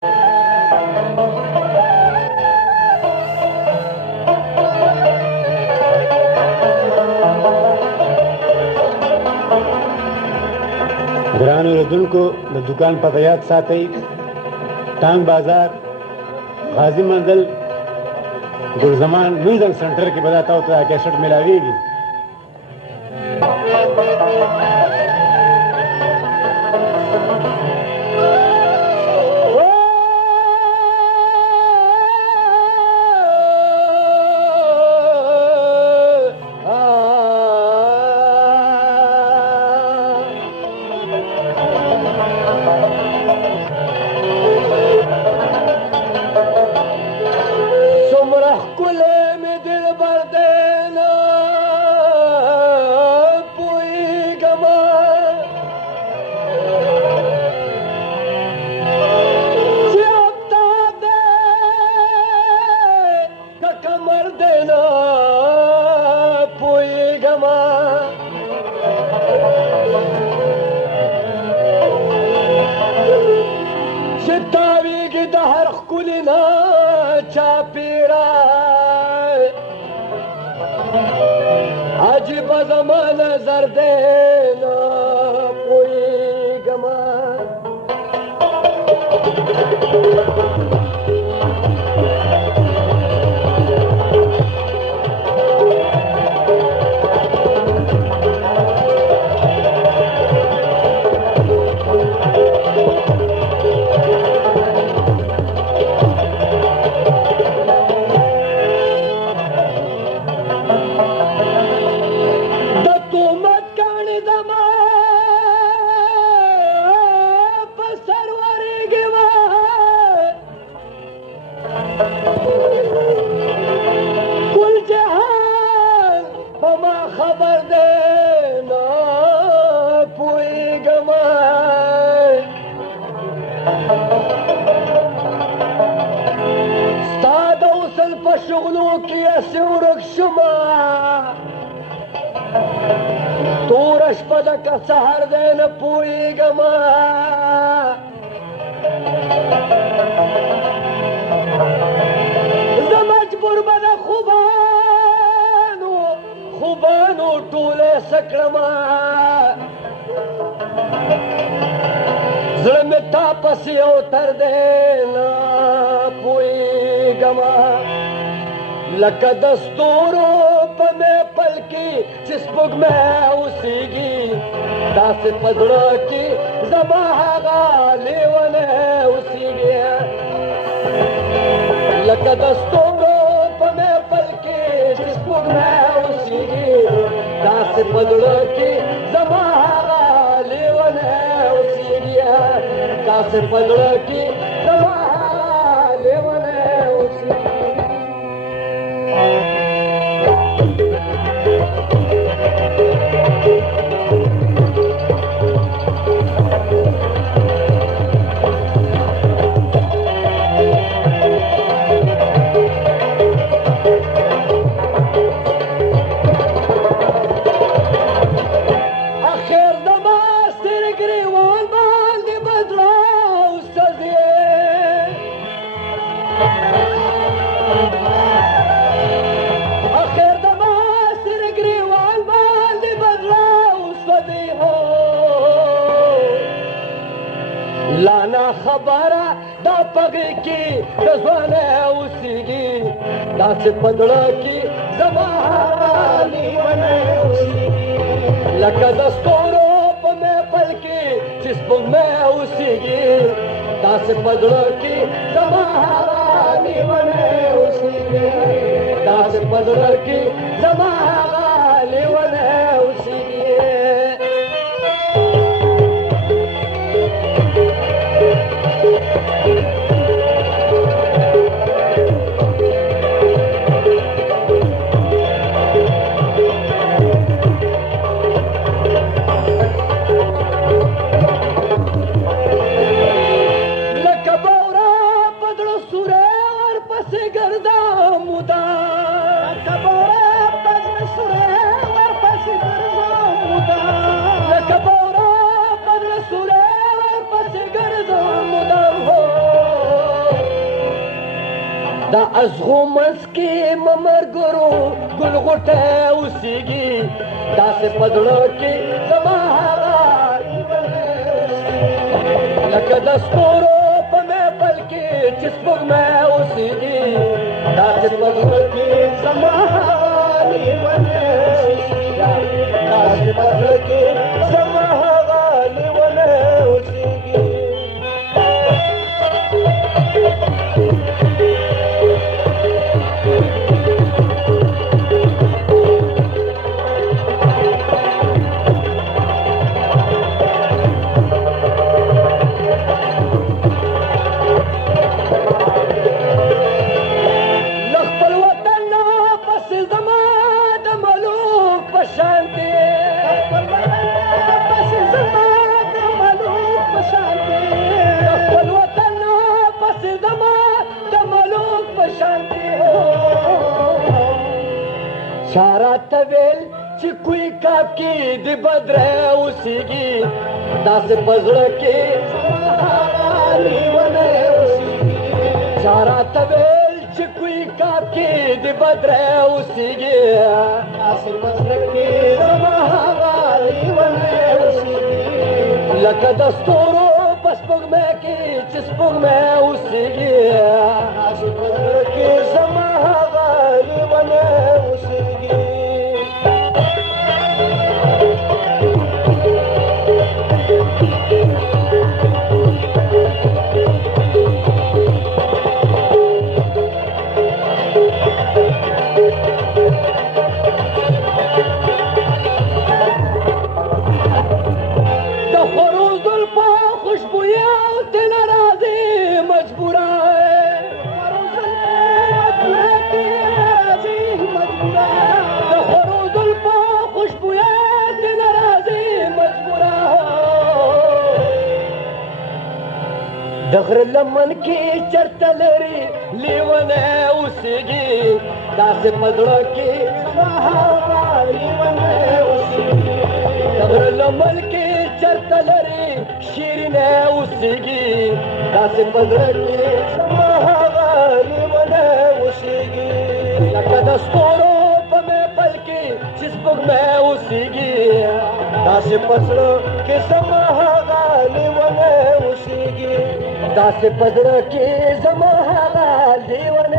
ګران اوریدونکو د دکان پته یاد ساتئ، ټانک بازار غازی منزل ګلزمان میوزک سنټر کې به دا تاسو ته کیسټ میلاویږي. عجیب زمان زردینا پویگما تورش پدک سهر دین پویگما زمجبور بدا خوبانو طول سکرما ظلم تا پسی اوتر دینا پویگما لکه دستورو پمه پلکی چې سپوږمۍ اوسیږي داسې په زړه کې زما هغه لیونی اوسیږي لکه دستورو پمه پلکی چې سپوږمۍ اوسیږي داسې په زړه کې زما هغه لیونی اوسیږي داسې په زړه کې زما هغه لیونی اوسیږي. لانا خبره دا پغې کې د ځوانه اوسېږي داسې په زړه کې زما لیونی اوسېږي لکه د ستورو په محفل کې چې سپوږمۍ اوسېږي داسې په زړه کې زما لیونی اوسېږي داسې په زړه کې زما لیونی اوسېږي. دا ازغو منس کې ممرګرو ګل غوټه اوسېږي داسې په زړه کې زما هغه لکه د ستورو په محفل کې چې سپوږمۍ اوسېږي داسې په زړه کې زما هغه لیونی اوسېږي داسې په زړه کې زما هغه لیونی اوسېږي شارات ویل چې کوی کاپ کې د بدره اوسېږي داسې په زړه کې زما هغه لیونی اوسېږي شارات ویل چې کوی کاپ کې د بدره اوسېږي داسې په زړه کې زما هغه لیونی اوسېږي لکه د ستورو په سپوږمۍ کې چې سپوږمۍ اوسېږي داسې په زړه کې زما هغه لیونی اوسېږي د غره لمن کې چرته لري لیونی اوسېږي داسې په زړه کې زما هغه لیونی اوسېږي د غره لمن کې چرته لري شیرینی اوسېږي داسې په زړه کې زما هغه لیونی اوسېږي لکه د ستورو په محفل کې چې سپوږمۍ اوسېږي داسې په زړه کې زما هغه لیونی اوسېږي داسې په زړه کې زما هغه لیونی